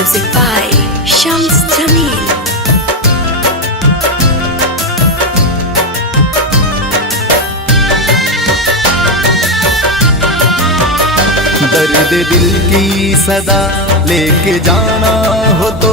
Music by Shams Jamil. दर्द दिल की सदा लेके जाना हो तो,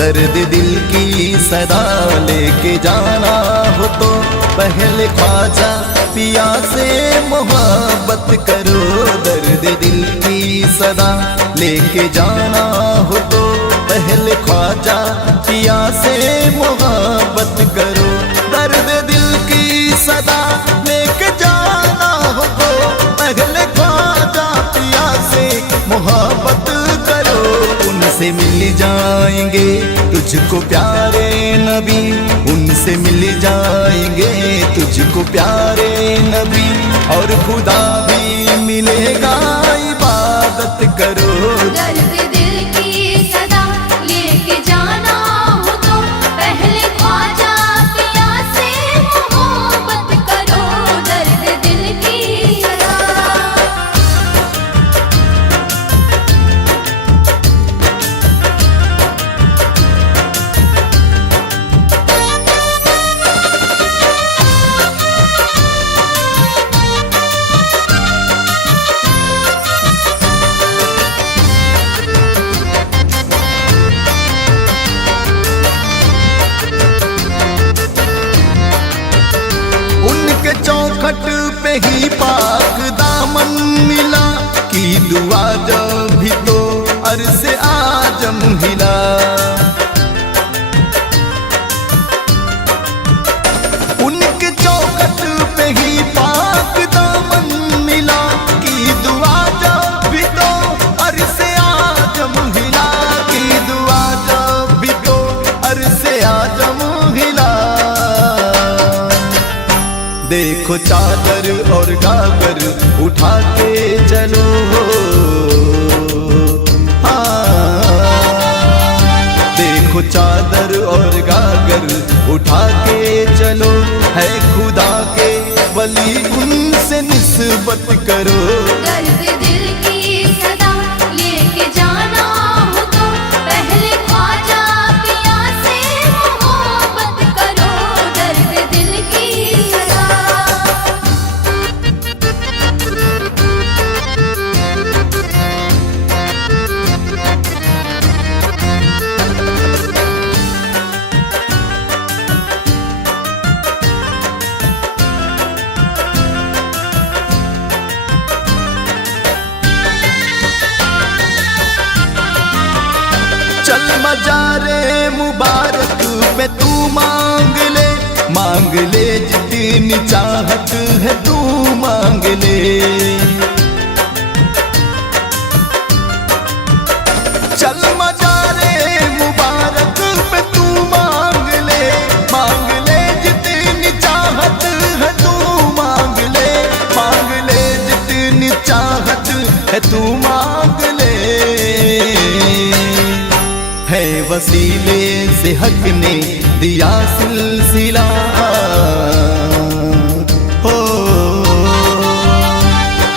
दर्द दिल की सदा लेके जाना हो तो, पहले ख्वाजा पिया से मोहब्बत करो। दर्द दिल की सदा लेके जाना हो तो, पहले ख्वाजा पिया से मोहब्बत करो। दर्द दिल की सदा लेके जाना हो तो, पहले ख्वाजा पिया से मोहब्बत करो। उनसे मिल जाएंगे तुझको प्यारे नबी, उनसे मिल जाएंगे तुझको प्यारे नबी, और खुदा भी मिलेगा, इबादत करो। दर्द दिल की सदा लेके जाना हो तो, पहले ख्वाजा पिया से मोहब्बत करो। दर्द दिल की सदा। उनके चौखट पे ही पाक दामन मिला, की दुआ जब भी तो अरसे आजम हिला। उनके चौखट पे ही पाक दामन मिला, की दुआ जब भी तो अरसे आजम हिला, की दुआ जब भी तो अरसे आजम हिला। देखो चादर और गागर उठा के चलो, हाँ। देखो चादर और गागर उठा के चलो, है खुदा के वली उनसे निस्बत करो। दर्द दिल की सदा लेके जाना हो तो, पहले ख्वाजा पिया से मोहब्बत करो। दर्द दिल की सदा। चल मजारे मुबारक में तू मांग ले, मांग ले जितनी चाहत है तू मांग ले। चल मजारे मुबारक में तू मांग ले, मांग ले जितनी चाहत है तू मांग ले, मांग ले जितनी चाहत है तू मांग ले। है वसीले से हक ने दिया सिलसिला, हो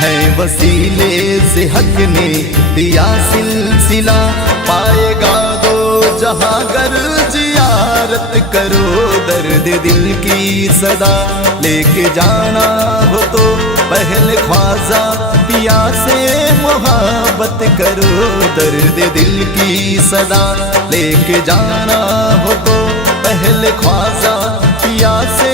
है वसीले से हक ने दिया सिलसिला। पाएगा दो जहां गर जियारत करो। दर्द दिल की सदा लेके जाना हो तो, पहले ख्वाजा पिया से मोहब्बत करो। दर्द दिल की सदा लेके जाना हो तो, पहले ख्वाजा पिया से